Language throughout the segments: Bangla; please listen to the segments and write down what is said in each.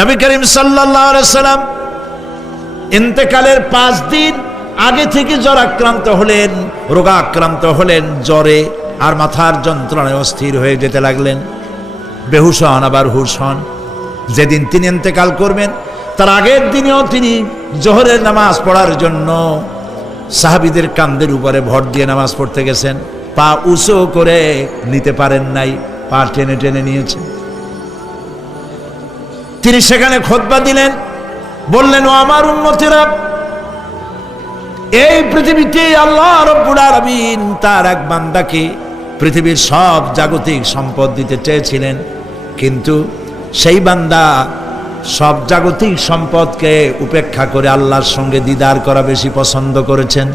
নবী করিম সাল্লাম ইন্তেকালের পাঁচ দিন আগে থেকে জ্বর আক্রান্ত হলেন রোগাক্রান্ত হলেন জ্বরে আর মাথার যন্ত্রণায় অস্থির হয়ে যেতে লাগলেন বেহুশ হন আবার হুশ হন যেদিন তিনি ইন্তেকাল করবেন তার আগের দিনেও তিনি জোহরের নামাজ পড়ার জন্য সাহাবিদের কান্দের উপরে ভর দিয়ে নামাজ পড়তে গেছেন পা উঁচু করে নিতে পারেন নাই পা টেনে টেনে নিয়েছেন তিনি সেখানে খোদবা দিলেন বললেন ও আমার উন্নতিরা এই পৃথিবীতে আল্লাহ রব্বুল তার এক বান্দাকে পৃথিবীর সব জাগতিক সম্পদ দিতে চেয়েছিলেন কিন্তু সেই বান্দা সব জাগতিক সম্পদকে উপেক্ষা করে আল্লাহর সঙ্গে দিদার করা বেশি পছন্দ করেছেন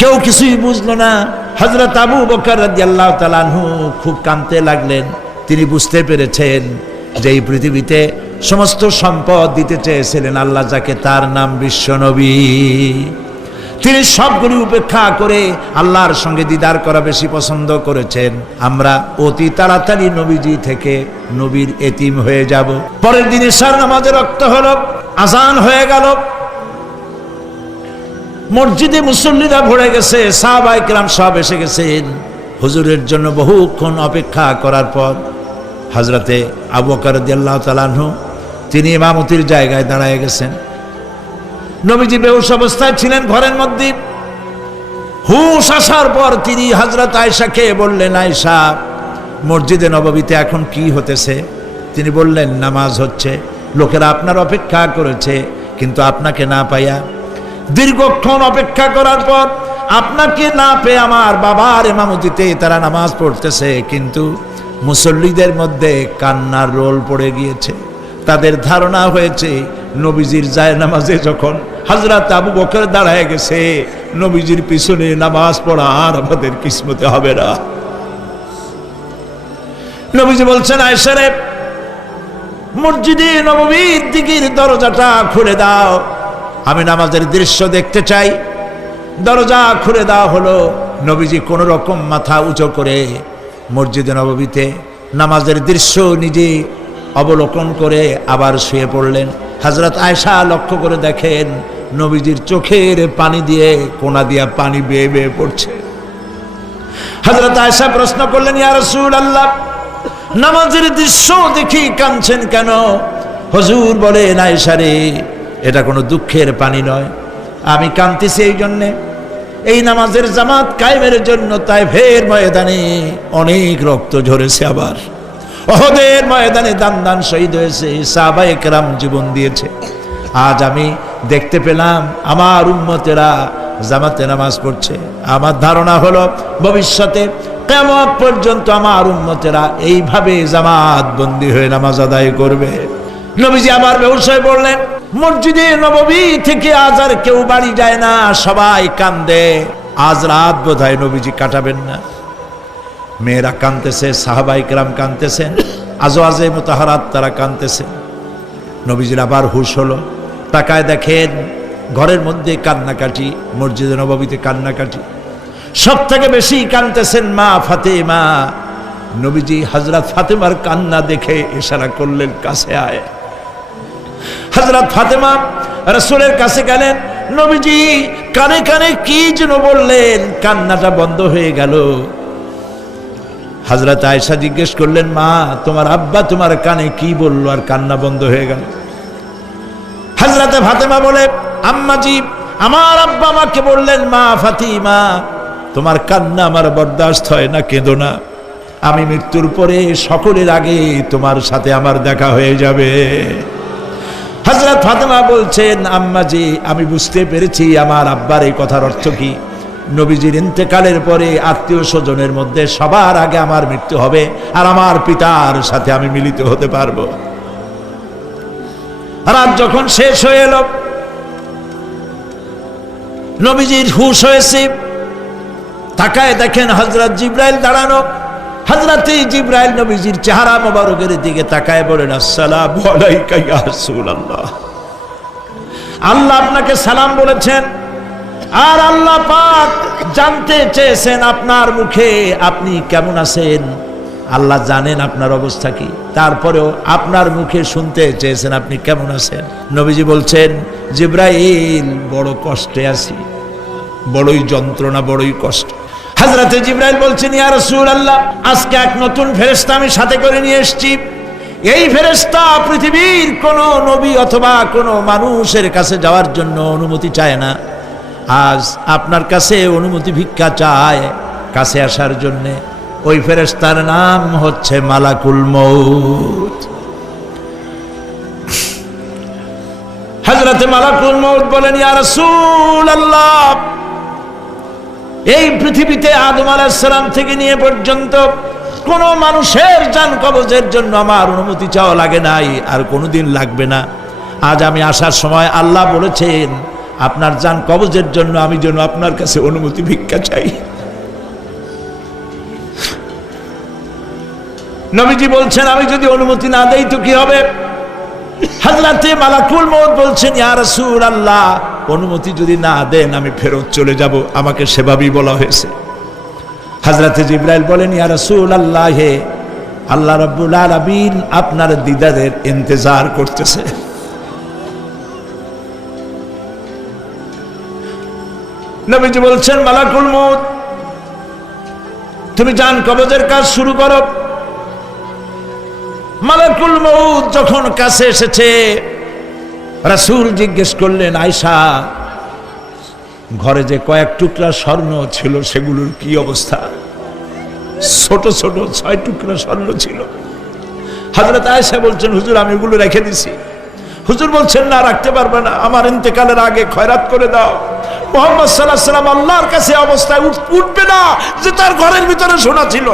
কেউ কিছুই বুঝলো না হজরত আবু বকর রাজি আল্লাহ তালানহু খুব কাঁদতে লাগলেন তিনি বুঝতে পেরেছেন যেই পৃথিবীতে সমস্ত সম্পদ দিতে চেয়েছিলেন আল্লাহ যাকে তার নাম বিশ্বনবী তিনি সবগুলি উপেক্ষা করে আল্লাহর সঙ্গে দিদার করা বেশি পছন্দ করেছেন আমরা অতি তাড়াতাড়ি নবীজি থেকে নবীর এতিম হয়ে যাব পরের দিন সার নামাজে রক্ত হল আজান হয়ে গেল মসজিদে মুসল্লিরা ভরে গেছে সাহবাইকরাম সব এসে গেছেন হুজুরের জন্য বহুক্ষণ অপেক্ষা করার পর হজরতে আবু আকরদ্দাল্লাহ তালাহ তিনি ইমামতির জায়গায় দাঁড়ায় গেছেন নবীজি বেহুস অবস্থায় ছিলেন ঘরের মধ্যে হুশ আসার পর তিনি হজরত আয়সাকে বললেন আয়সা মসজিদে নববীতে এখন কি হতেছে তিনি বললেন নামাজ হচ্ছে লোকেরা আপনার অপেক্ষা করেছে কিন্তু আপনাকে না পাইয়া দীর্ঘক্ষণ অপেক্ষা করার পর আপনাকে না পেয়ে আমার বাবার এমামতিতে তারা নামাজ পড়তেছে কিন্তু মুসল্লিদের মধ্যে কান্নার রোল পড়ে গিয়েছে তাদের ধারণা হয়েছে নবীজির নামাজে যখন হাজরাত আবু বকর দাঁড়ায় গেছে নবীজির পিছনে নামাজ পড়া আর আমাদের কিসমতে হবে না নবীজি বলছেন আয়সারে মসজিদে নবীর দিকের দরজাটা খুলে দাও আমি নামাজের দৃশ্য দেখতে চাই দরজা খুলে দেওয়া হলো নবীজি কোনো রকম মাথা উঁচু করে মসজিদে নববীতে নামাজের দৃশ্য নিজে অবলোকন করে আবার শুয়ে পড়লেন হাজরত আয়সা লক্ষ্য করে দেখেন নবীজির চোখের পানি দিয়ে কোনা দিয়া পানি বেয়ে বেয়ে পড়ছে হাজরত আয়সা প্রশ্ন করলেন ইয়ারসুল আল্লাহ নামাজের দৃশ্য দেখি কাঁদছেন কেন হজুর বলেন নাই রে এটা কোনো দুঃখের পানি নয় আমি কাঁদতেছি এই জন্যে এই নামাজের জামাত কায়েমের জন্য তাই ফের ময়দানে অনেক রক্ত ঝরেছে আবার অহদের ময়দানে দান দান শহীদ হয়েছে সাহাবায়ে কেরাম জীবন দিয়েছে আজ আমি দেখতে পেলাম আমার উন্মতেরা জামাতে নামাজ পড়ছে আমার ধারণা হলো ভবিষ্যতে কেমন পর্যন্ত আমার উন্মতেরা এইভাবে জামাত বন্দী হয়ে নামাজ আদায় করবে নবীজি আবার ব্যবসায় বললেন মসজিদে নববী থেকে আজ আর কেউ বাড়ি যায় না সবাই কান্দে আজ রাত বোধ হয় নবীজি কাটাবেন না মেয়েরা কাঁদতেছে সাহাবাইকরাম কাঁদতেছেন আজো আজে মোতাহারাত তারা কাঁদতেছে নবীজির আবার হুশ হলো তাকায় দেখেন ঘরের মধ্যে কান্নাকাটি মসজিদে নববীতে কান্নাকাটি সব থেকে বেশি কাঁদতেছেন মা ফাতেমা নবীজি হজরত ফাতেমার কান্না দেখে ইশারা করলেন কাছে আয় হজরত ফাতেমা রসুলের কাছে গেলেন নবীজি কানে কানে কি যেন বললেন কান্নাটা বন্ধ হয়ে গেল হাজরত আয়সা জিজ্ঞেস করলেন মা তোমার আব্বা তোমার কানে কি বলল আর কান্না বন্ধ হয়ে গেল হাজরাতে ফাতেমা বলে আম্মাজি আমার আব্বা আমাকে বললেন মা ফাতিমা তোমার কান্না আমার বরদাস্ত হয় না কেঁদো না আমি মৃত্যুর পরে সকলের আগে তোমার সাথে আমার দেখা হয়ে যাবে হজরত ফাতেমা বলছেন আম্মাজি আমি বুঝতে পেরেছি আমার আব্বার এই কথার অর্থ কি নবীজির ইন্তেকালের পরে আত্মীয় স্বজনের মধ্যে সবার আগে আমার মৃত্যু হবে আর আমার পিতার সাথে আমি মিলিত হতে পারবো রাত যখন শেষ হয়ে এলো নবীজির হুশ হয়েছে তাকায় দেখেন হজরত জিব্রাইল দাঁড়ানো হাজরাতে জিব্রাইল নবীজির চেহারা মোবারকের দিকে তাকায় বলেন আসসালাম আল্লাহ আল্লাহ আপনাকে সালাম বলেছেন আর আল্লাহ পাক জানতে চেয়েছেন আপনার মুখে আপনি কেমন আছেন আল্লাহ জানেন আপনার অবস্থা কি তারপরেও আপনার মুখে শুনতে চেয়েছেন আপনি কেমন আছেন নবীজি বলছেন জিব্রাইল বড় কষ্টে আছি বড়ই যন্ত্রণা বড়ই কষ্ট হাজরাতে জিব্রাইল বলছেন ইয়া রসুল আল্লাহ আজকে এক নতুন ফেরেশতা আমি সাথে করে নিয়ে এসেছি এই ফেরেশতা পৃথিবীর কোনো নবী অথবা কোনো মানুষের কাছে যাওয়ার জন্য অনুমতি চায় না আজ আপনার কাছে অনুমতি ভিক্ষা চায় কাছে আসার জন্যে ওই ফেরেস্তার নাম হচ্ছে মালাকুল মৌত হাজরাতে মালাকুল মৌত বলেন ইয়া রসুল আল্লাহ এই পৃথিবীতে আদম আলাহিসাল্লাম থেকে নিয়ে পর্যন্ত কোন মানুষের যান কবজের জন্য আমার অনুমতি চাওয়া লাগে নাই আর কোনোদিন লাগবে না আজ আমি আসার সময় আল্লাহ বলেছেন আপনার যান কবজের জন্য আমি যেন আপনার কাছে অনুমতি ভিক্ষা চাই নবীজি বলছেন আমি যদি অনুমতি না দেই তো কি হবে হাজরাতে মালাকুল মত বলছেন ইয়ার আল্লাহ অনুমতি যদি না দেন আমি ফেরত চলে যাব আমাকে সেভাবেই বলা হয়েছে হাজরাতে জিব্রাইল বলেন ইয়ারসুল আল্লাহ হে আল্লাহ রব্বুল আলমিন আপনার দিদাদের ইন্তজার করতেছে নবীজি বলছেন মালাকুল মত তুমি যান কবজের কাজ শুরু করো মালাকুল মৌত যখন কাছে এসেছে রাসুল জিজ্ঞেস করলেন আয়সা ঘরে যে কয়েক টুকরা স্বর্ণ ছিল সেগুলোর কি অবস্থা ছোট ছোট ছয় টুকরা স্বর্ণ ছিল হাজরত আয়সা বলছেন হুজুর আমি এগুলো রেখে দিছি হুজুর বলছেন না রাখতে পারবে না আমার ইন্তেকালের আগে খয়রাত করে দাও মোহাম্মদ সাল্লাহ সাল্লাম আল্লাহর কাছে অবস্থায় উঠবে না যে তার ঘরের ভিতরে শোনা ছিল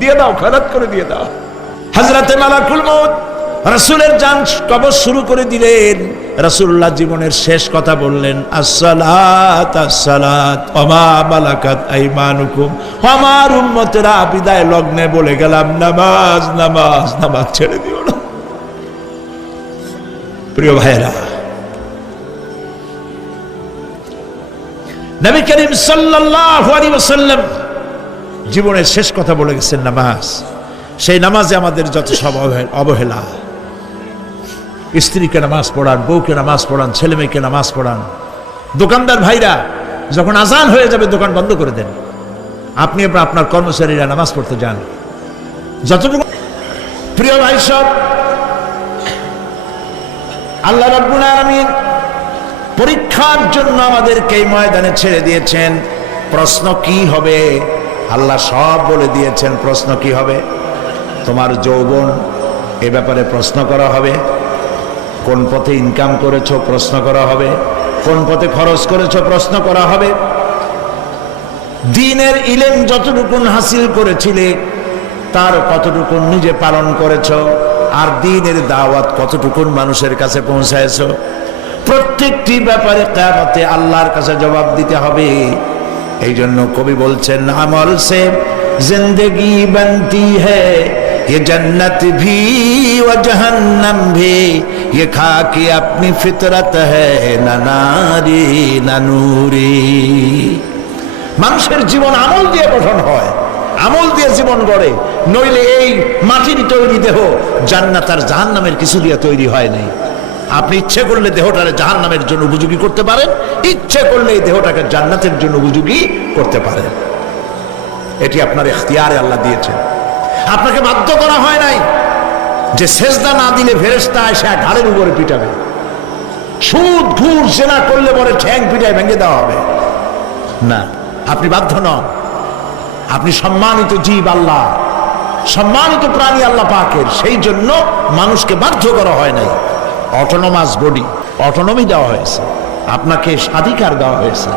দিয়ে দাও খয়রাত করে দিয়ে দাও হজরতে মালাকুল মত রসুলের যান কবচ শুরু করে দিলেন রসুল্লাহ জীবনের শেষ কথা বললেন লগ্নে বলে গেলাম নামাজ নামাজ নামাজ ছেড়ে দিও না প্রিয় ভাইরা নবী করিম জীবনের শেষ কথা বলে গেছেন নামাজ সেই নামাজে আমাদের যত সব অবহেলা স্ত্রীকে নামাজ পড়ান বউকে নামাজ পড়ান ছেলে মেয়েকে নামাজ পড়ান দোকানদার ভাইরা যখন আজান হয়ে যাবে দোকান বন্ধ করে দেন আপনি আপনার কর্মচারীরা নামাজ পড়তে যান যতটুকু প্রিয় ভাই সব আল্লাহ রব্বুল পরীক্ষার জন্য আমাদেরকে এই ময়দানে ছেড়ে দিয়েছেন প্রশ্ন কি হবে আল্লাহ সব বলে দিয়েছেন প্রশ্ন কি হবে তোমার যৌবন এ ব্যাপারে প্রশ্ন করা হবে কোন পথে ইনকাম করেছ প্রশ্ন করা হবে কোন পথে খরচ করেছ প্রশ্ন করা হবে দিনের ইলেম যতটুকুন হাসিল করেছিলে তার কতটুকুন নিজে পালন করেছ আর দিনের দাওয়াত কতটুকুন মানুষের কাছে পৌঁছায়ছ প্রত্যেকটি ব্যাপারে কেমতে আল্লাহর কাছে জবাব দিতে হবে এই জন্য কবি বলছেন আমল সে জিন্দগি বন্তি হ্যাঁ ये जन्नत भी व जहन्नम भी ये खाकी अपनी फितरत है न नारी न नूरी মানুষের জীবন আমল দিয়ে গঠন হয় আমল দিয়ে জীবন গড়ে নইলে এই মাটির তৈরি দেহ জান্নাত আর জাহান্নামের কিছু দিয়ে তৈরি হয় নাই আপনি ইচ্ছে করলে দেহটারে জাহান্নামের জন্য উপযোগী করতে পারেন ইচ্ছে করলে এই দেহটাকে জান্নাতের জন্য উপযোগী করতে পারেন এটি আপনার এখতিয়ারে আল্লাহ দিয়েছেন আপনাকে বাধ্য করা হয় নাই যে সেজদা না দিলে ফেরেস্তা এসে ঘাড়ের উপরে পিটাবে সুদ ঘুর সেনা করলে পরে ঠ্যাং পিটায় ভেঙে দেওয়া হবে না আপনি বাধ্য নন আপনি সম্মানিত জীব আল্লাহ সম্মানিত প্রাণী আল্লাহ পাকের সেই জন্য মানুষকে বাধ্য করা হয় নাই অটোনোমাস বডি অটোনমি দেওয়া হয়েছে আপনাকে স্বাধিকার দেওয়া হয়েছে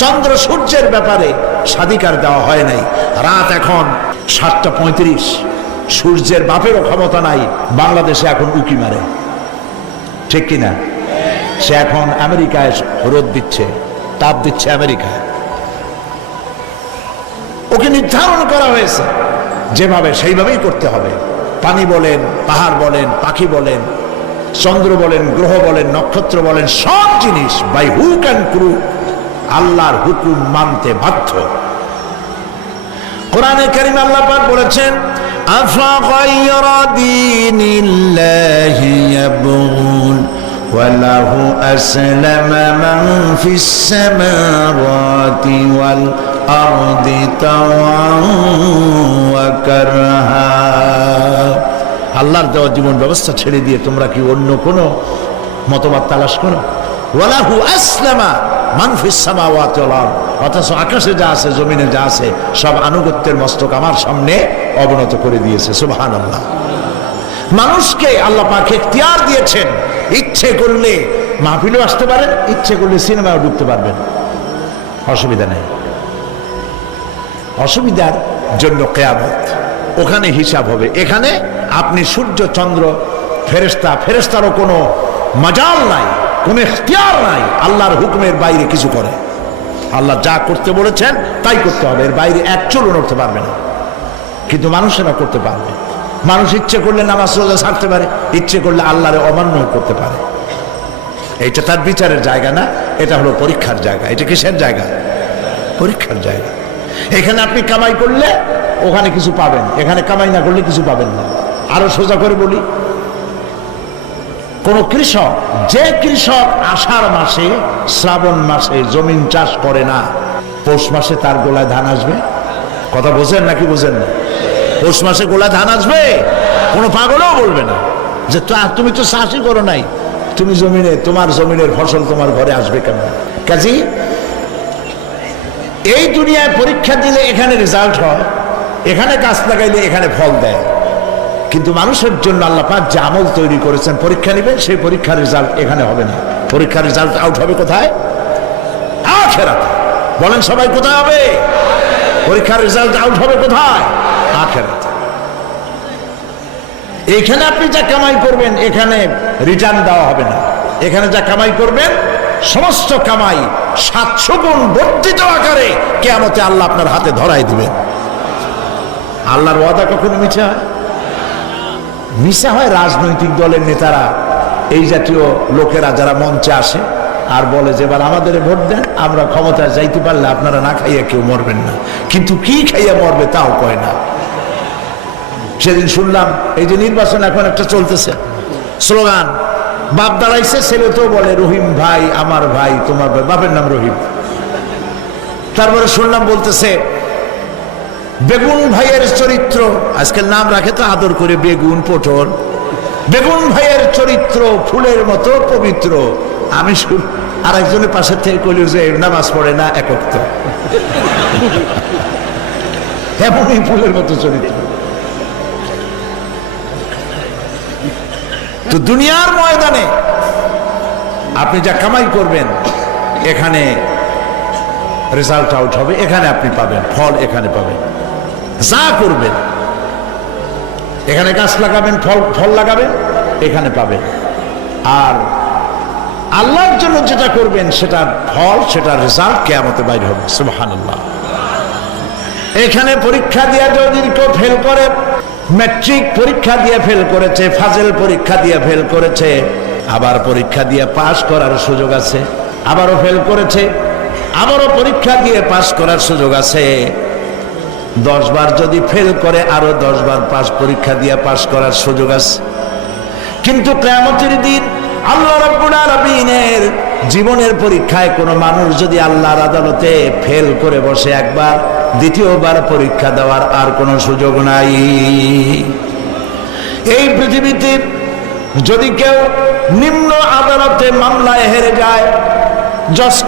চন্দ্র সূর্যের ব্যাপারে স্বাধিকার দেওয়া হয় নাই রাত এখন সাতটা পঁয়ত্রিশ সূর্যের বাপেরও ক্ষমতা নাই বাংলাদেশে এখন উকি মারে ঠিক কিনা সে এখন আমেরিকায় রোদ দিচ্ছে তাপ দিচ্ছে আমেরিকা ওকে নির্ধারণ করা হয়েছে যেভাবে সেইভাবেই করতে হবে পানি বলেন পাহাড় বলেন পাখি বলেন চন্দ্র বলেন গ্রহ বলেন নক্ষত্র বলেন সব জিনিস বাই হুক অ্যান্ড ক্রু আল্লাহর হুকুম মানতে বাধ্য কোরআনে কারিম আল্লাহ পাক বলেছেন আফাগাইর দীনিল্লাহি ইয়াবগুন وله أسلم من في السماوات والأرض طوعا وكرها আল্লাহর দেওয়া জীবন ব্যবস্থা ছেড়ে দিয়ে তোমরা কি অন্য কোনো মতবাদ তালাশ করো ওয়ালাহু আসলামা অথচ আকাশে যা আছে জমিনে যা আছে সব আনুগত্যের মস্তক আমার সামনে অবনত করে দিয়েছে সুবাহান আল্লাহ মানুষকে আল্লাহ পাখে তিয়ার দিয়েছেন ইচ্ছে করলে মাহফিলেও আসতে পারেন ইচ্ছে করলে সিনেমাও ঢুকতে পারবেন অসুবিধা নেই অসুবিধার জন্য কেয়াবত ওখানে হিসাব হবে এখানে আপনি সূর্য চন্দ্র ফেরেস্তা ফেরেস্তারও কোনো মজাল নাই কোনো এখতিয়ার নাই আল্লাহর হুকুমের বাইরে কিছু করে আল্লাহ যা করতে বলেছেন তাই করতে হবে এর বাইরে এক চলন উঠতে পারবে না কিন্তু মানুষেরা করতে পারবে মানুষ ইচ্ছে করলে নামাজ রোজা ছাড়তে পারে ইচ্ছে করলে আল্লাহরে অমান্য করতে পারে এটা তার বিচারের জায়গা না এটা হলো পরীক্ষার জায়গা এটা কিসের জায়গা পরীক্ষার জায়গা এখানে আপনি কামাই করলে ওখানে কিছু পাবেন এখানে কামাই না করলে কিছু পাবেন না আরো সোজা করে বলি কোনো কৃষক যে কৃষক আষাঢ় মাসে শ্রাবণ মাসে জমিন চাষ করে না পৌষ মাসে তার গোলায় ধান আসবে কথা বোঝেন নাকি বোঝেন না পৌষ মাসে গোলায় ধান আসবে কোনো পাগলও বলবে না যে তুমি তো চাষই করো নাই তুমি জমিনে তোমার জমিনের ফসল তোমার ঘরে আসবে কেন কাজী এই দুনিয়ায় পরীক্ষা দিলে এখানে রেজাল্ট হয় এখানে গাছ লাগাইলে এখানে ফল দেয় কিন্তু মানুষের জন্য আল্লাহ পাক যে আমল তৈরি করেছেন পরীক্ষা নেবেন সেই পরীক্ষার রেজাল্ট এখানে হবে না পরীক্ষার রেজাল্ট আউট হবে কোথায় বলেন সবাই কোথায় হবে পরীক্ষার রেজাল্ট আউট হবে কোথায় এখানে আপনি যা কামাই করবেন এখানে রিটার্ন দেওয়া হবে না এখানে যা কামাই করবেন সমস্ত কামাই সাতশো গুণ বর্ধিত আকারে কেমতে আল্লাহ আপনার হাতে ধরাই দিবেন আল্লাহর ওয়াদা কখনো মিছে হয় মিশা হয় রাজনৈতিক দলের নেতারা এই জাতীয় লোকেরা যারা মঞ্চে আসে আর বলে যে এবার আমাদের ভোট দেন আমরা ক্ষমতায় যাইতে পারলে আপনারা না খাইয়া কেউ মরবেন না কিন্তু কি খাইয়া মরবে তাও কয় না সেদিন শুনলাম এই যে নির্বাচন এখন একটা চলতেছে স্লোগান বাপ দাঁড়াইছে ছেলে তো বলে রহিম ভাই আমার ভাই তোমার ভাই বাপের নাম রহিম তারপরে শুনলাম বলতেছে বেগুন ভাইয়ের চরিত্র আজকের নাম রাখে তো আদর করে বেগুন পটল বেগুন ভাইয়ের চরিত্র ফুলের মতো পবিত্র আমি আর একজনের পাশে থেকে কইল যে নামাজ পড়ে না একত্র এমনই ফুলের মতো চরিত্র তো দুনিয়ার ময়দানে আপনি যা কামাই করবেন এখানে রেজাল্ট আউট হবে এখানে আপনি পাবেন ফল এখানে পাবেন যা করবেন এখানে গাছ লাগাবেন ফল ফল লাগাবেন এখানে পাবেন আর আল্লাহর জন্য যেটা করবেন সেটার ফল সেটার রেজাল্ট কেয়ামতে বাইর হবে সুবাহান এখানে পরীক্ষা দিয়ে যদি কেউ ফেল করে ম্যাট্রিক পরীক্ষা দিয়ে ফেল করেছে ফাজেল পরীক্ষা দিয়ে ফেল করেছে আবার পরীক্ষা দিয়ে পাশ করার সুযোগ আছে আবারও ফেল করেছে আবারও পরীক্ষা দিয়ে পাশ করার সুযোগ আছে দশবার যদি ফেল করে আরো দশবার পাস পরীক্ষা দিয়ে পাশ করার সুযোগ আছে কিন্তু কেয়ামতের দিন আল্লাহ রাব্বুল জীবনের পরীক্ষায় কোনো মানুষ যদি আল্লাহর আদালতে ফেল করে বসে একবার দ্বিতীয়বার পরীক্ষা দেওয়ার আর কোনো সুযোগ নাই এই পৃথিবীতে যদি কেউ নিম্ন আদালতে মামলায় হেরে যায়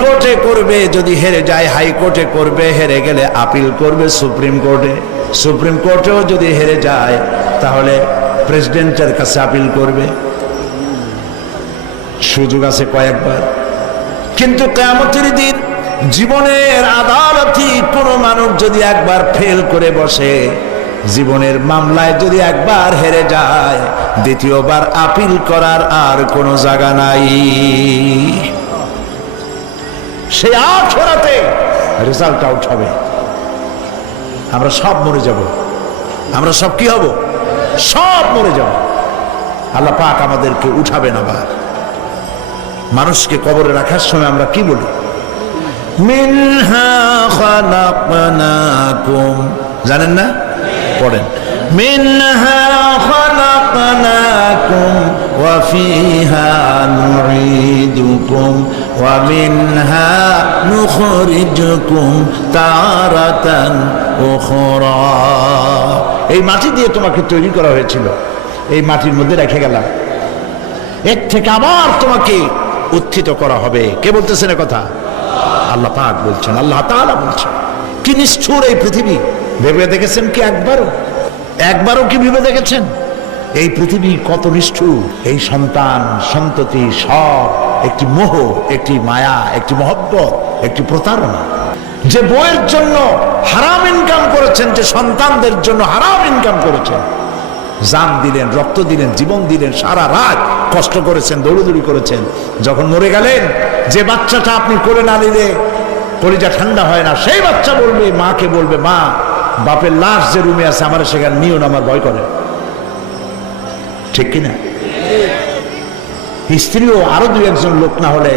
কোর্টে করবে যদি হেরে যায় হাইকোর্টে করবে হেরে গেলে আপিল করবে সুপ্রিম কোর্টে সুপ্রিম কোর্টেও যদি হেরে যায় তাহলে প্রেসিডেন্টের কাছে আপিল করবে সুযোগ আছে কয়েকবার কিন্তু কেমতের দিন জীবনের আদালতি কোনো মানুষ যদি একবার ফেল করে বসে জীবনের মামলায় যদি একবার হেরে যায় দ্বিতীয়বার আপিল করার আর কোনো জায়গা নাই সে আখেরাতে রেজাল্ট আউট হবে আমরা সব মরে যাব আমরা সব কি হব সব মরে যাব আল্লাহ পাক আমাদেরকে উঠাবে না বা মানুষকে কবরে রাখার সময় আমরা কি বলি জানেন না পড়েন মিনহা ومنها نخرجكم تارة أخرى এই মাটি দিয়ে তোমাকে তৈরি করা হয়েছিল এই মাটির মধ্যে রেখে গেলাম এর থেকে আবার তোমাকে উত্থিত করা হবে কে বলতেছেন কথা আল্লাহ পাক বলছেন আল্লাহ তাআলা বলছেন কি নিষ্ঠুর এই পৃথিবী ভেবে দেখেছেন কি একবারও একবারও কি ভেবে দেখেছেন এই পৃথিবী কত নিষ্ঠুর এই সন্তান সন্ততি সব একটি মোহ একটি মায়া একটি মহব্বত একটি প্রতারণা যে বইয়ের জন্য হারাম ইনকাম করেছেন যে সন্তানদের জন্য হারাম ইনকাম করেছেন জান দিলেন রক্ত দিলেন জীবন দিলেন সারা রাত কষ্ট করেছেন দৌড়দৌড়ি করেছেন যখন মরে গেলেন যে বাচ্চাটা আপনি করে না নিলে কলিজা ঠান্ডা হয় না সেই বাচ্চা বলবে মাকে বলবে মা বাপের লাশ যে রুমে আছে আমার সেখানে নিয়ে আমার ভয় করে ঠিক কিনা স্ত্রীও আরও দু একজন লোক না হলে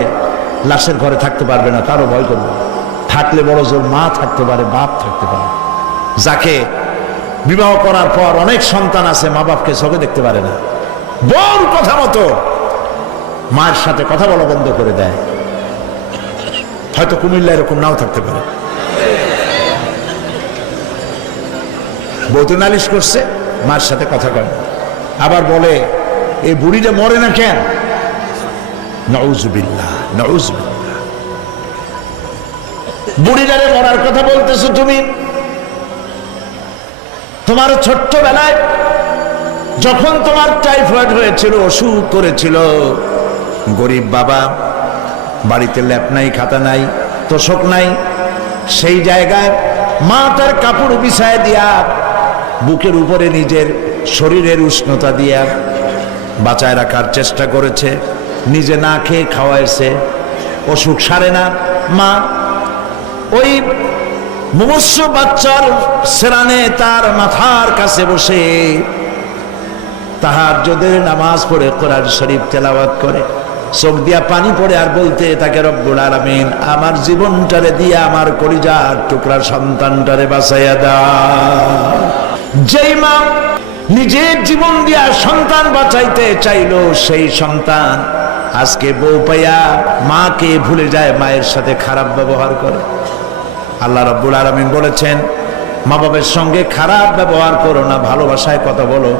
লাশের ঘরে থাকতে পারবে না তারও ভয় করবে থাকলে বড় জোর মা থাকতে পারে বাপ থাকতে পারে যাকে বিবাহ করার পর অনেক সন্তান আছে মা বাপকে চোখে দেখতে পারে না বল কথা মতো মায়ের সাথে কথা বলা বন্ধ করে দেয় হয়তো কুমিল্লা এরকম নাও থাকতে পারে বৌতে নালিশ করছে মার সাথে কথা কয় আবার বলে এই বুড়িটা মরে না কেন বুড়িদারে মরার কথা বলতেছো তুমি তোমার ছোট্টবেলায় যখন তোমার টাইফয়েড হয়েছিল অসুখ করেছিল গরিব বাবা বাড়িতে ল্যাপ নাই খাতা নাই তোষক নাই সেই জায়গায় মা তার কাপড় বিছায় দিয়া বুকের উপরে নিজের শরীরের উষ্ণতা দিয়া বাঁচায় রাখার চেষ্টা করেছে নিজে না খেয়ে খাওয়াইছে অসুখ সারে না মা ওই মুমস্য বাচ্চার সেরানে তার মাথার কাছে বসে তাহার যদি নামাজ পড়ে কোরআন শরীফ তেলাওয়াত করে চোখ দিয়া পানি পড়ে আর বলতে তাকে রব্বুল আরামিন আমার জীবনটারে দিয়ে আমার করিজার টুকরা সন্তানটারে বাঁচাইয়া দা যেই মা নিজের জীবন দিয়া সন্তান বাঁচাইতে চাইল সেই সন্তান আজকে বউ পাইয়া মাকে ভুলে যায় মায়ের সাথে খারাপ ব্যবহার করে আল্লাহ রব্বুল আলমিন বলেছেন মা বাবার সঙ্গে খারাপ ব্যবহার করো না ভালোবাসায় কথা বলো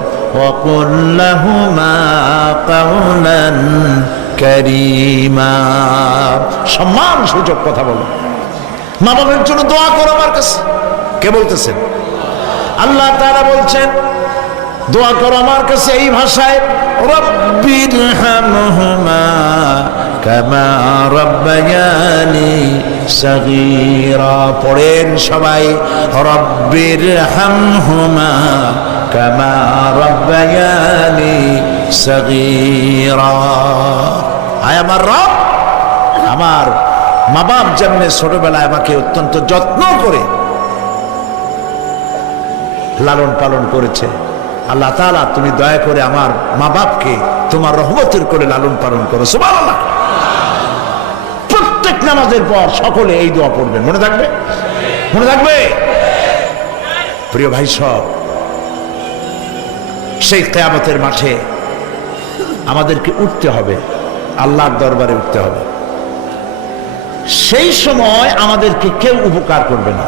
সম্মান সূচক কথা বলো মা বাবার জন্য দোয়া করো আমার কাছে কে বলতেছেন আল্লাহ তারা বলছেন দোয়া করো আমার কাছে এই ভাষায় রব্বির হামহুমা কামা রব্বায়ানি সগীরা পড়েন সবাই রব্বির হামহুমা কামা রব্বায়ানি সগীরা আয় আমার রব আমার মা বাপ যেমনি ছোটবেলায় আমাকে অত্যন্ত যত্ন করে লালন পালন করেছে আল্লাহ তালা তুমি দয়া করে আমার মা বাপকে তোমার রহমতের করে লালন পালন করো সুবাহ প্রত্যেক নামাজের পর সকলে এই দোয়া পড়বে মনে থাকবে মনে থাকবে প্রিয় ভাই সব সেই কেয়ামতের মাঠে আমাদেরকে উঠতে হবে আল্লাহর দরবারে উঠতে হবে সেই সময় আমাদেরকে কেউ উপকার করবে না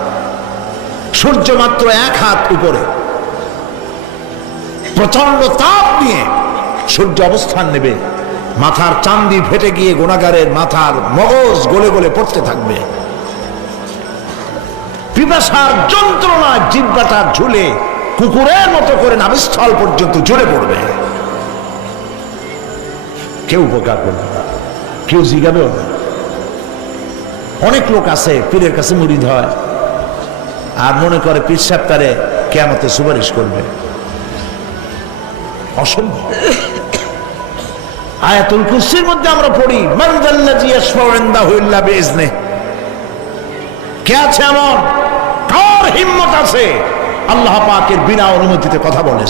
সূর্য মাত্র এক হাত উপরে প্রচন্ড তাপ নিয়ে সূর্য অবস্থান নেবে মাথার চান্দি ফেটে গিয়ে গোনাগারের মাথার মগজ গলে গলে পড়তে থাকবে পিপাসার যন্ত্রণা জিব্বাটা ঝুলে কুকুরের মতো করে নামস্থল পর্যন্ত ঝুলে পড়বে কেউ উপকার করবে না কেউ জিগাবেও না অনেক লোক আছে পীরের কাছে মুড়িদ হয় আর মনে করে পিসাব তারে কেমতে সুপারিশ করবে অসম্ভব আয়াতুল কুসির মধ্যে আমরা পড়ি কে আছে এমন কার হিম্মত আছে আল্লাহ পাকের বিনা অনুমতিতে কথা বলে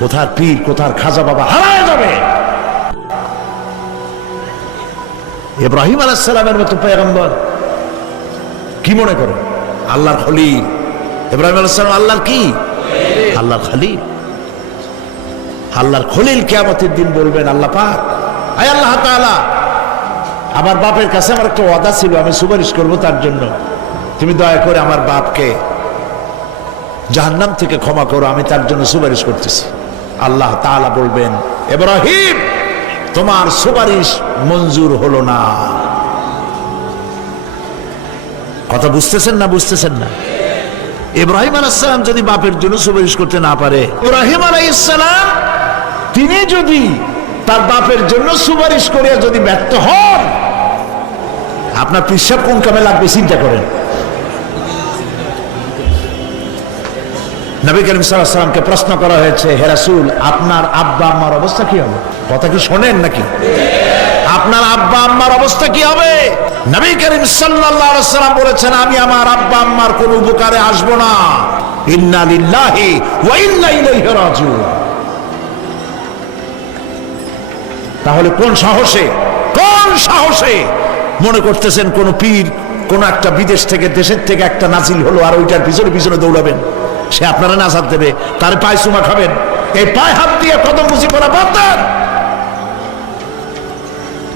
কোথার পীর কোথার খাজা বাবা হারায় যাবে ইব্রাহিম আলাহ সালামের মতো পেগম্বর কি মনে করে আল্লাহর খলিল ইব্রাহিম আলাইসালাম আল্লাহর কি আল্লাহর খালি আল্লাহর খলিল কেয়ামতের দিন বলবেন আল্লাহ পাক আয় আল্লাহ তালা আমার বাপের কাছে আমার একটা ওয়াদা ছিল আমি সুপারিশ করব তার জন্য তুমি দয়া করে আমার বাপকে জাহান্নাম থেকে ক্ষমা করো আমি তার জন্য সুপারিশ করতেছি আল্লাহ তালা বলবেন এবার তোমার সুপারিশ মঞ্জুর হলো না কথা বুঝতেছেন না বুঝতেছেন না ইব্রাহিম আলাইসালাম যদি বাপের জন্য সুপারিশ করতে না পারে ইব্রাহিম আলাইসালাম তিনি যদি তার বাপের জন্য সুপারিশ করে যদি ব্যর্থ হন আপনার পিসাব কোন কামে লাগবে চিন্তা করেন নবী করিম সাল্লাহামকে প্রশ্ন করা হয়েছে হেরাসুল আপনার আব্বা আমার অবস্থা কি হবে কথা কি শোনেন নাকি আম্মার অবস্থা কি হবে নবী করিম সাল্লাম বলেছেন আমি আমার আব্বা আম্মার কোন উপকারে আসব না তাহলে কোন সাহসে কোন সাহসে মনে করতেছেন কোন পীর কোন একটা বিদেশ থেকে দেশের থেকে একটা নাজিল হলো আর ওইটার পিছনে পিছনে দৌড়াবেন সে আপনারা নাচার দেবে তার পায়ে চুমা খাবেন এই পায়ে হাত দিয়ে কত মুসি করা বাদ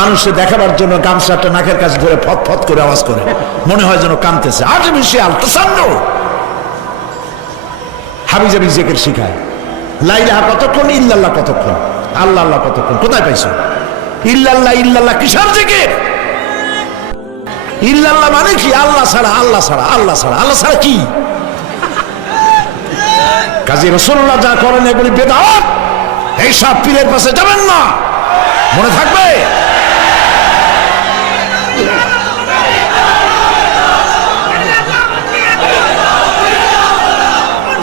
মানুষে দেখাবার জন্য গামছাটা নাকের কাছে ধরে ফত ফত করে আওয়াজ করে মনে হয় যেন কানতেছে আজ মিশে হাবিজ হাবিজাবি জেকের শিখায় লাইলাহা কতক্ষণ ইল্লাল্লাহ কতক্ষণ আল্লাহ আল্লাহ কতক্ষণ কোথায় পাইছো ইল্লাল্লাহ ইল্লাল্লাহ কিসার জেকে ইল্লাল্লাহ মানে কি আল্লাহ ছাড়া আল্লাহ ছাড়া আল্লাহ ছাড়া আল্লাহ ছাড়া কি কাজী রসুল্লাহ যা করেন এগুলি বেদাত এইসব পীরের পাশে যাবেন না মনে থাকবে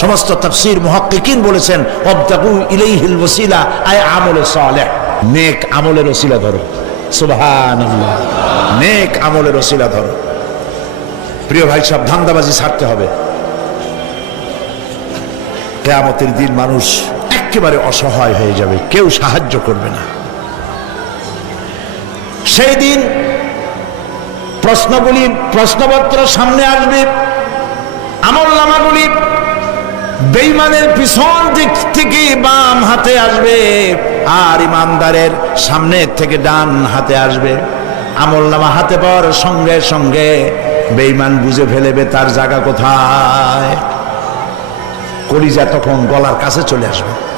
সমস্ত তফসির মহাক্কিকিন বলেছেন অবদাকু ইলাইহিল ওসিলা আয় আমলে সালেহ নেক আমলের ওসিলা ধরো সুবহানাল্লাহ নেক আমলের ওসিলা ধরো প্রিয় ভাই সব ধান্দাবাজি ছাড়তে হবে কেয়ামতের দিন মানুষ একেবারে অসহায় হয়ে যাবে কেউ সাহায্য করবে না সেই দিন প্রশ্নগুলি প্রশ্নপত্র সামনে আসবে আমল নামাগুলি বেইমানের পিছন দিক থেকে বাম হাতে আসবে আর ইমানদারের সামনে থেকে ডান হাতে আসবে আমল নামা হাতে পর সঙ্গে সঙ্গে বেইমান বুঝে ফেলেবে তার জায়গা কোথায় কলিজা তখন গলার কাছে চলে আসবে